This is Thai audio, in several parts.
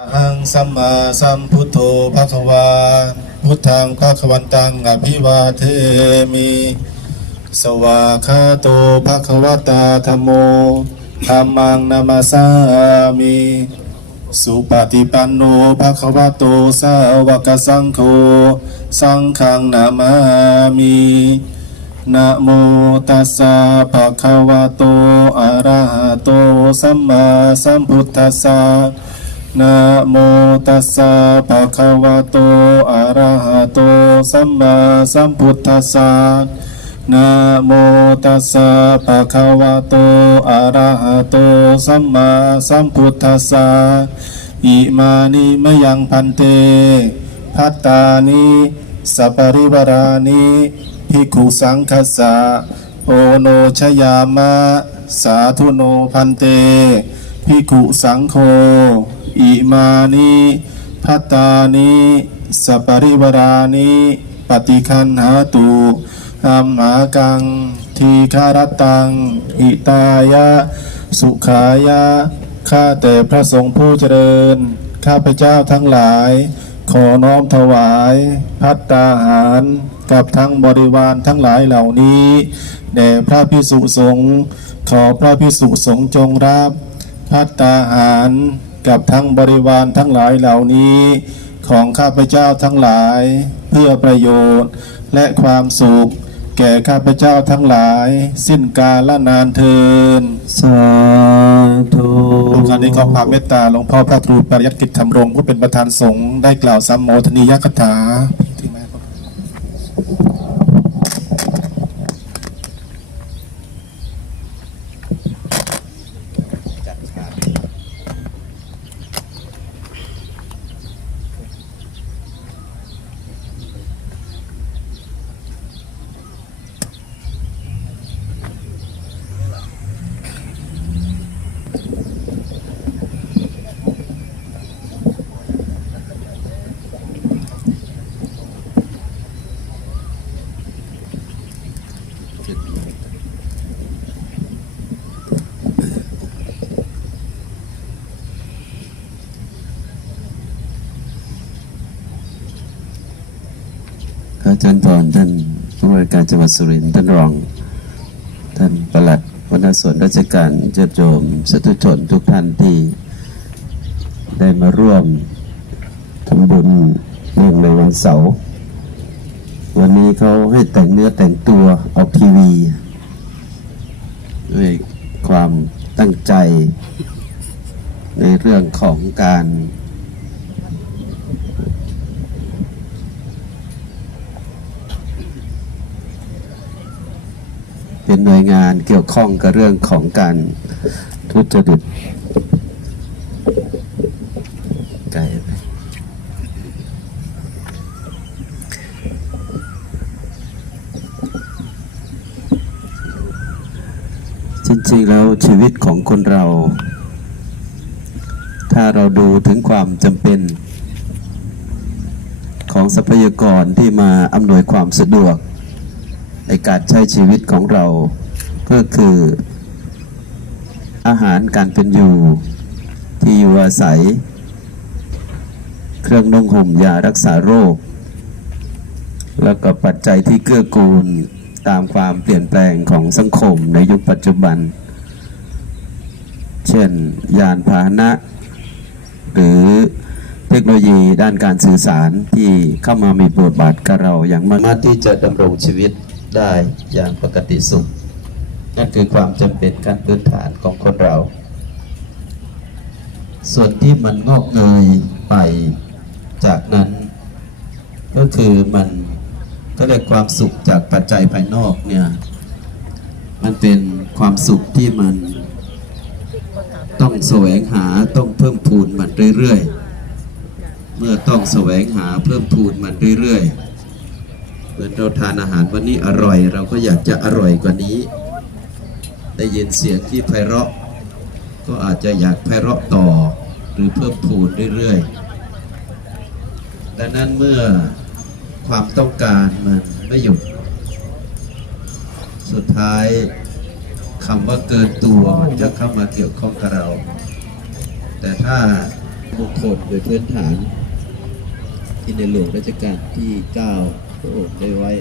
อหังสัมมาสัมพุทโธภะคะวาพุทธังภะคะวันตังอภิวาเทมิสวาคาโตภะคะวตาธโมธัมมังนามาสามิสุปฏิปันโนภะคะวะโตสาวกสังโฆสังฆังนามามินะโมตัสสะภะคะวะโตอะระหะโตสัมมาสัมพุทธัสสะ นะโมตัสสะภะคะวะโต อะระหะโต สัมมาสัมพุทธัสสะนะโมตัสสะภะคะวะโต อะระหะโต สัมมาสัมพุทธัสสะอิมานิมยังพันเต พัตตานิสัปริวารานิภิกขุสังคัสสะโอโนชยามะ สาธุโนพันเตภิกขุสังโฆ อิมานิพัตตานิสัปริวารานิปฏิคันหาตุอัมหากัง ทีคารตัง อิตายะ สุขายะ ข้าแต่พระสงฆ์ผู้เจริญ ข้าพเจ้าทั้งหลาย ขอน้อมถวาย พัตตาหาร กับทั้งบริวารทั้งหลายเหล่านี้แด่พระพิสุสงฆ์ขอพระพิสุสงฆ์จงรับ พัตตาหาร กับทั้งบริวารทั้งหลายเหล่านี้ของข้าพเจ้าทั้งหลาย เพื่อประโยชน์และความสุข แก่ข้าพเจ้าทั้งหลาย สิ้นกาลนานเทินสาธุโอกาสนี้ขอความเมตตาหลวงพ่อพระครูปริยัติกิจธรรมรงค์ผู้เป็นประธานสงฆ์ได้กล่าวสัมโมทนียคถาที่แม่ครับ ขอเชิญพรท่านผู้ว่าการจังหวัดสุรินทร์ท่านรอง ท่านประหลัดหัวหน้าส่วนราชการเจ้าโจมสาธุชนทุกท่านที่ได้มาร่วมทำบุญเนื่องในวันเสาร์วันนี้เขาให้แต่งเนื้อแต่งตัวออกทีวี ด้วยความตั้งใจ ในเรื่องของการ เป็นหน่วยงานเกี่ยวข้องกับเรื่องของการทุจริตไกลจริงๆแล้วชีวิตของคนเรา ถ้าเราดูถึงความจำเป็นของทรัพยากรที่มาอำนวยความสะดวก ในการใช้ชีวิตของเรา ก็คืออาหารการเป็นอยู่ที่อยู่อาศัย เครื่องนุ่งห่มยารักษาโรค แล้วก็ปัจจัยที่เกื้อกูลตามความเปลี่ยนแปลงของสังคมในยุคปัจจุบัน เช่น ยานพาหนะ หรือเทคโนโลยีด้านการสื่อสารที่เข้ามามีบทบาทกับเราอย่างมากที่จะดำรงชีวิต ได้อย่างปกติสุข นั่นคือความจำเป็นขั้นพื้นฐานของคนเรา ส่วนที่มันงอกเงยไปจากนั้น ก็คือมันก็เรียกความสุขจากปัจจัยภายนอกเนี่ย มันเป็นความสุขที่มันต้องแสวงหาต้องเพิ่มพูนมันเรื่อยๆ เมื่อต้องแสวงหาเพิ่มพูนมันเรื่อยๆ เหมือนเราทานอาหารวันนี้อร่อย เราก็อยากจะอร่อยกว่านี้ ได้ยินเสียงที่ไพเราะ ก็อาจจะอยากไพเราะต่อ หรือเพิ่มพูนเรื่อยๆ ดังนั้นเมื่อความต้องการมันไม่หยุด สุดท้ายคำว่าเกินตัวมันจะเข้ามาเกี่ยวข้องกับเรา แต่ถ้าบุคคลโดยพื้นฐานที่ในหลวงรัชกาลที่ 9 ระองค์ได้ไว้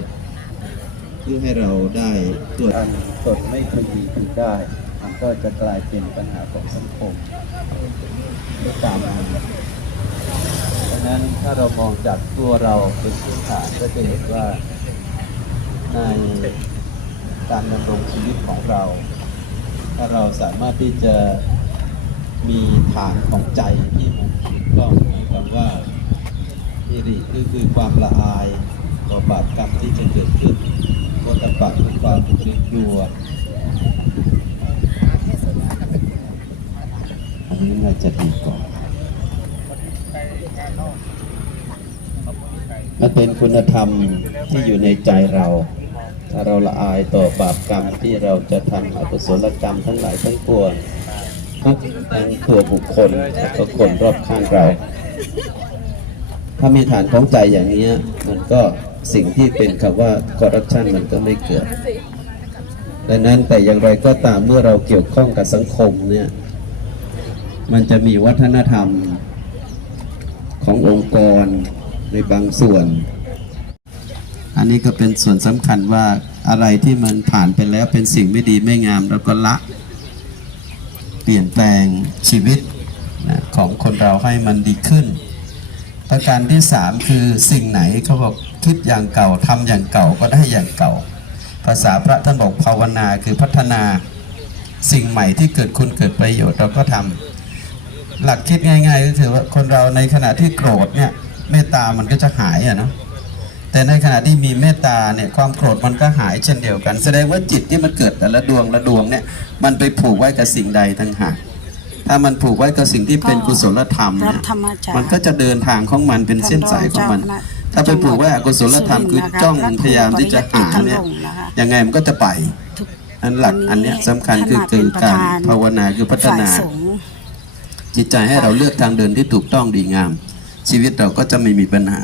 เพื่อให้เราได้ตรวจการตดไม่พึงมีพึงได้ มันก็จะกลายเป็นปัญหาของสังคมตามมาเพราะฉะนั้นถ้าเรามองจากตัวเราเป็นพื้นฐานก็จะเห็นว่าในการดำรงชีวิตของเรา ถ้าเราสามารถที่จะมีฐานของใจที่มันถูกต้องหมายความว่าฮิริก็คือความละอาย ต่อบาปกรรมที่จะเกิดขึ้นโมตตปะคือความเกรงกลัวอันนี้น่าจะดีกว่ามันเป็นคุณธรรมที่อยู่ในใจเรา ถ้าเราละอายต่อบาปกรรมที่เราจะทำอกุศลกรรมทั้งหลายทั้งปวงทุกทั้งตัวบุคคลและก็คนรอบข้างเรา ถ้ามีฐานของใจอย่างนี้มันก็สิ่งที่เป็นคำว่าคอร์รัปชันมันก็ไม่เกิดดังนั้นแต่อย่างไรก็ตามเมื่อเราเกี่ยวข้องกับสังคมเนี่ยมันจะมีวัฒนธรรมขององค์กรในบางส่วน อันนี้ก็เป็นส่วนสำคัญว่าอะไรที่มันผ่านไปแล้วเป็นสิ่งไม่ดีไม่งามเราก็ละ เปลี่ยนแปลงชีวิตนะของคนเราให้มันดีขึ้น ประการที่สามคือสิ่งไหนเขาบอกคิดอย่างเก่าทำอย่างเก่าก็ได้อย่างเก่า ภาษาพระท่านบอกภาวนาคือพัฒนาสิ่งใหม่ที่เกิดคุณเกิดประโยชน์เราก็ทำหลักคิดง่าย ๆ ก็คือว่าคนเราในขณะที่โกรธเนี่ยเมตตามันก็จะหายอะเนาะแต่ในขณะที่มีเมตตาเนี่ยความโกรธมันก็หายเช่นเดียวกัน แสดงว่าจิตที่มันเกิดแต่ละดวงละดวงเนี่ยมันไปผูกไว้กับสิ่งใดทั้งหาก ถ้ามันผูกไว้กับสิ่งที่เป็นกุศลธรรมรัเนี่ยบธรรมจารย์มันก็จะเดินทางของมันเป็นเส้นสายของมัน ถ้าไปผูกไว้อกุศลธรรมคือจ้องพยายามที่จะหาเนี่ยยังไงมันก็จะไปอันหลักอันเนี้ยสำคัญคือคือการภาวนาคือพัฒนาฝ่ยสงฆ์จิตใจให้เราเลือกทางเดินที่ถูกต้องดีงาม ชีวิตเราก็จะไม่มีปัญหา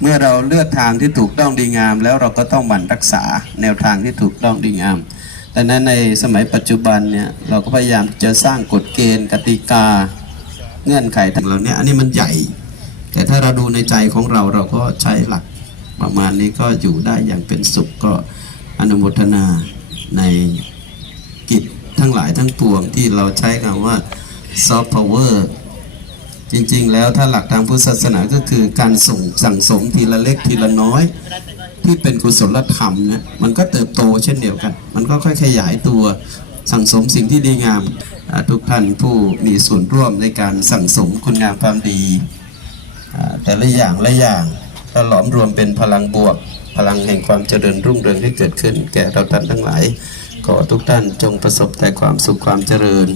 เมื่อเราเลือกทางที่ถูกต้องดีงาม แล้วเราก็ต้องหมั่นรักษาแนวทางที่ถูกต้องดีงาม ดังนั้นในสมัยปัจจุบันเนี่ยเราก็พยายามจะสร้างกฎเกณฑ์กติกาเงื่อนไขต่างเหล่านี้อันนี้มันใหญ่ แต่ถ้าเราดูในใจของเราเราก็ใช้หลักประมาณนี้ก็อยู่ได้อย่างเป็นสุขก็อนุโมทนาในกิจทั้งหลายทั้งปวงที่เราใช้คำว่าซอฟต์พาวเวอร์จริงๆ แล้วถ้าหลักทางพุทธศาสนาก็คือการส่งสั่งสมทีละเล็กทีละน้อย ที่เป็นกุศลธรรมนี่ยมันก็เติบโตเช่นเดียวกัน มันก็ค่อยขยายตัวสั่งสมสิ่งที่ดีงามทุกท่านผู้มีส่วนร่วมในการสั่งสมคุณงามความดี แต่ละอย่างละอย่างก็หลอมรวมเป็นพลังบวก พลังแห่งความเจริญรุ่งเรืองที่เกิดขึ้น แก่เราท่านทั้งหลายขอทุกท่านจงประสบแต่ความสุขความเจริญ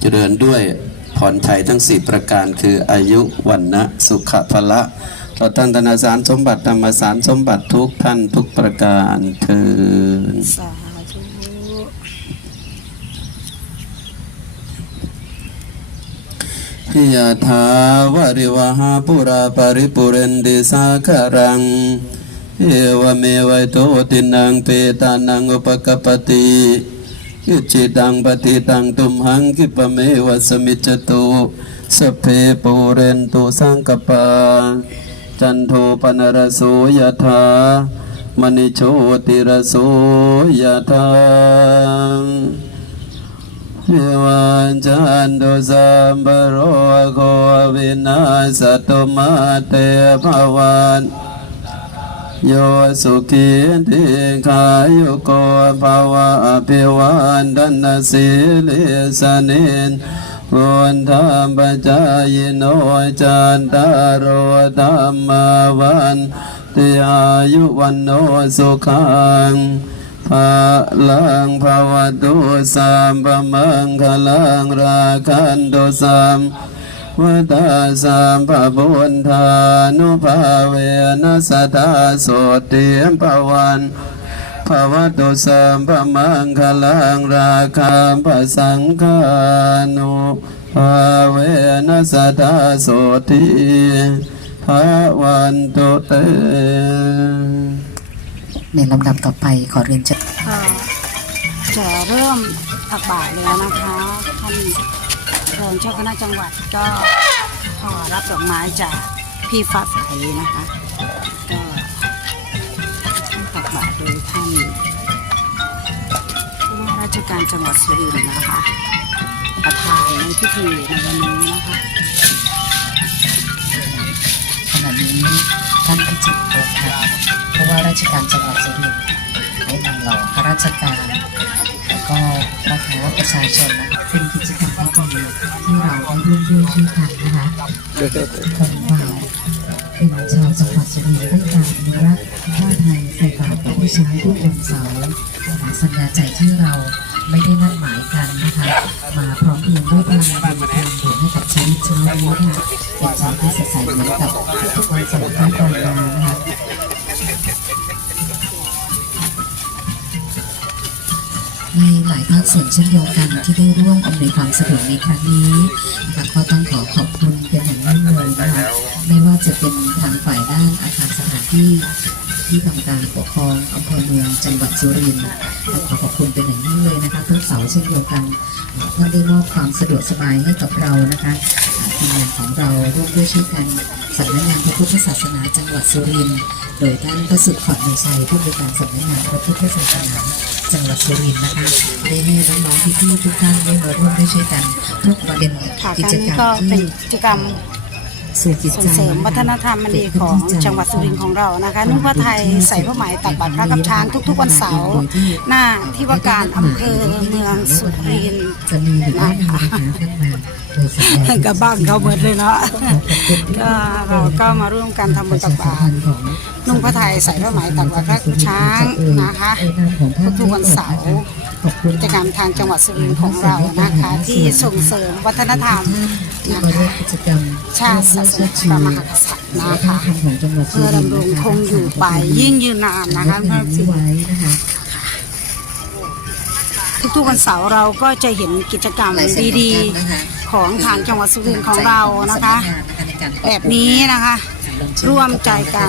เจริญด้วยพรชัยทั้งสี่ประการคืออายุวันนะสุขภละ เราท่านธนาสารสมบัติธรรมสารสมบัติทุกท่านทุกประการเทินสาธุพิยาถาวาริวหาปุราปริปุเรนติสาคารัง เอวเมวัยโตตินังเปตานังอุปกปปติอิจิตังปฏิตังตุมหังคิปเมวัสมิจตุสเพปูเรนตุสังกปา จันโทปนรโสยถามณิโชติรโสยถาวิวันจันตุสัมปโรโควินาสตุมาเตภวันโยสุขีติขายุโกภาวะอภิวันดันสิลิสเนิน นวันธรรมปัจจายโนจันตารโรธรรมวันติอายุวันโนสุขังภาลังภาวตุสามปมังคลังราคันตุสามวตาสามปะบุญธานุภาเวนัสตาโสติมปวัน ภาวตุสามปมังคลังราคาปะสังฆานุภาเวนัสตาโสติภาวันตุเตในลำดับต่อไปขอเรียนเชิญก็จะเริ่มตักบาตรแล้วนะคะท่านพรองเจ้าคณะจังหวัดก็ขอรับดอกไม้จากพี่ฟ้าใสนะคะ ชการจังหวัดสุรินทร์นะคะ ประธานในพิธีในวันนี้นะคะขณะนี้ท่านพิจิตรโอภาเพราะว่าราชการจังหวัดสุรินทร์ได้นำเหล่าข้าราชการ แล้วก็พ่อค้าประชาชนนะคะเป็นกิจกรรมที่ดีที่เราได้ร่วมด้วยช่วยกันนะคะ สัญญาใจที่เราไม่ได้นัดหมายกันนะคะ มาพร้อมเพรียงด้วยพลังบุญพลังบวกให้กับชีวิตชีวิตนี้ค่ะเป็นชาวที่สดใสเหมือนกับทุกๆวันสาร์ที่ผ่านมานะคะในหลายภาคส่วนเช่นเดียวกันที่ได้ร่วมอำนวยความสะดวกในครั้งนี้นะคะก็ต้องขอขอบคุณเป็นอย่างยิ่งเลยนะคะไม่ว่าจะเป็นทางฝ่ายด้านอาคารสถานที่ ที่ทำการปกครองอำเภอเมืองจังหวัดสุรินทร์และขอขอบคุณเป็นอย่างยิ่งเลยนะคะทุกเสาร์เช่นเดียวกันท่านได้มอบความสะดวกสบายให้กับเรานะคะทีมงานของเราร่วมด้วยช่วยกันสำนักงานพระพุทธศาสนาจังหวัดสุรินทร์โดยท่านประสุทธิ์ขอดในชัยผู้บริการสำนักงานพระพุทธศาสนาจังหวัดสุรินทร์นะคะได้ให้น้องๆพี่ๆทุกท่านได้มาร่วมด้วยช่วยกันทุกวันเป็นค่ะกิคจรั้งกรนี้รมก็เป็ที่นกิจกรรม สื่อจิตส่งใจ เสริมวัฒนธรรมมันดีของจังหวัดสุรินทร์ของเรานะคะนุ่งผ้าไทยใส่ผ้าไหมตักบาตรพระกับช้างทุก ๆ วันเสาร์หน้าที่ว่าการอำเภอเมืองสุรินทร์จะมีหรือไม่มีนะคะขึ้นมาโดยสัญญากับบ้านเขาเบิดเลยเนาะก็เราก็มาร่วมกันทำบุญตักบาตร นุ่งผ้าไทยใส่ผ้าไหมตักบาตรพระกับช้างนะคะทุกๆวันเสาร์ กิจกรรมทางจังหวัดสุรินทร์ของเรานะคะ ที่ส่งเสริมวัฒนธรรมที่นะมาร่วคะมกิจกรรมชาติศาสนาพระมหากษัตริย์นะคะของจังหวัดสุเพื่อรินทดำรงนะะคงอยู่ไปยิ่งยืนนานนะคะและที่ไว้นะคะทุกๆวันเสาร์เราก็จะเห็นกิจกรรมดีๆ ของทางจังหวัดสุรินทร์ของเรานะคะ แบบนี้นะคะ ร่วมใจกัน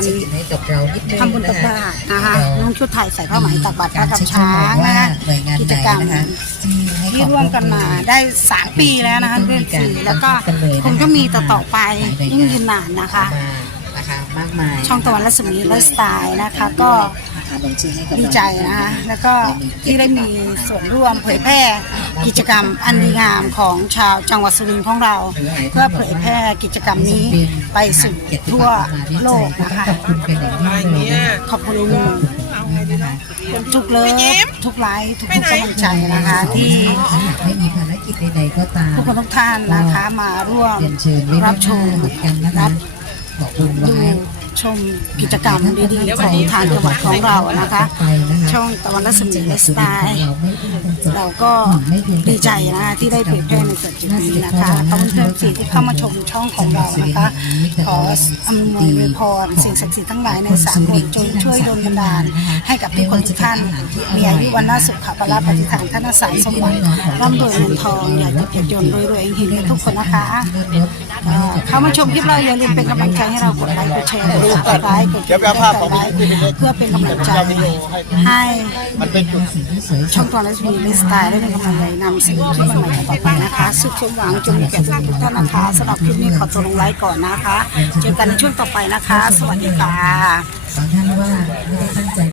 ทำบุญตักบาตรนะคะนุ่งชุดไทยใส่ผ้าไหมตักบาตรพระกับช้างนะคะกิจกรรมที่ร่วมกันมาได้สามปีแล้วนะคะเรื่องปีแล้วก็คงจะมีต่อต่อๆไปยิ่งยืนนานนะคะนะคะมากมายช่องตะวันรัศมีไลฟ์สไตล์นะคะก็ ดีใจนะคะแล้วก็ที่ได้มีส่วนร่วมเผยแพร่กิจกรรมอันดีงามของชาวจังหวัดสุรินทร์ของเรา เพื่อเผยแพร่กิจกรรมนี้ไปสู่ทั่วโลกนะคะขอบคุณเป็นอย่างยิ่งเลยนะคะขอบคุณทุกเลิฟทุกไลค์ทุกๆกำลังใจนะคะที่ถ้าหากไม่มีภารกิจใดๆก็ตามทุกคนทุกท่านนะคะมาร่วมเรียนเชิญไว้รับชมเหมือนกันนะคะรับขอบคุณดูไว้ ชมกิจกรรมดีๆของทางจังหวัดของเรานะคะ ช่องตะวันรัศมีไลฟ์สไตล์เราก็ดีใจนะคะที่ได้เผยแพร่ในส่วนจุดนี้นะคะขอบคุณเพื่อนสีที่เข้ามาชมช่องของเรานะคะขออำนวยอวยพรสิ่งศักดิ์สิทธิ์ทั้งหลายในสามคนจงช่วยดลบันดาล ให้กับทุกคนทุกท่านมีอายุวันนาสุขภาระปฏิฐานท่านอาสาสมหวังร่ำรวยเงินทองอย่าเจ็บอย่าจนรวยรวยเฮงๆทุกคนนะคะเอ่อเข้ามาชมคลิปเราอย่าลืมเป็นกำลังใจให้เรากดไลค์กดแชร์กดติดตามกดติดตามกดไลค์เพื่อเป็นกำลังใจให้มันเป็นช่องตัวและมีลิสไตล์ได้เป็นกำลังใจนำสิ่งที่ใหม่ๆต่อไปนะคะ สุขสมหวังจงมีแก่ทุกท่านนะคะสำหรับคลิปนี้ขอตัวลงไลค์ก่อนนะคะ เจอกันในช่วงต่อไปนะคะ สวัสดีค่ะ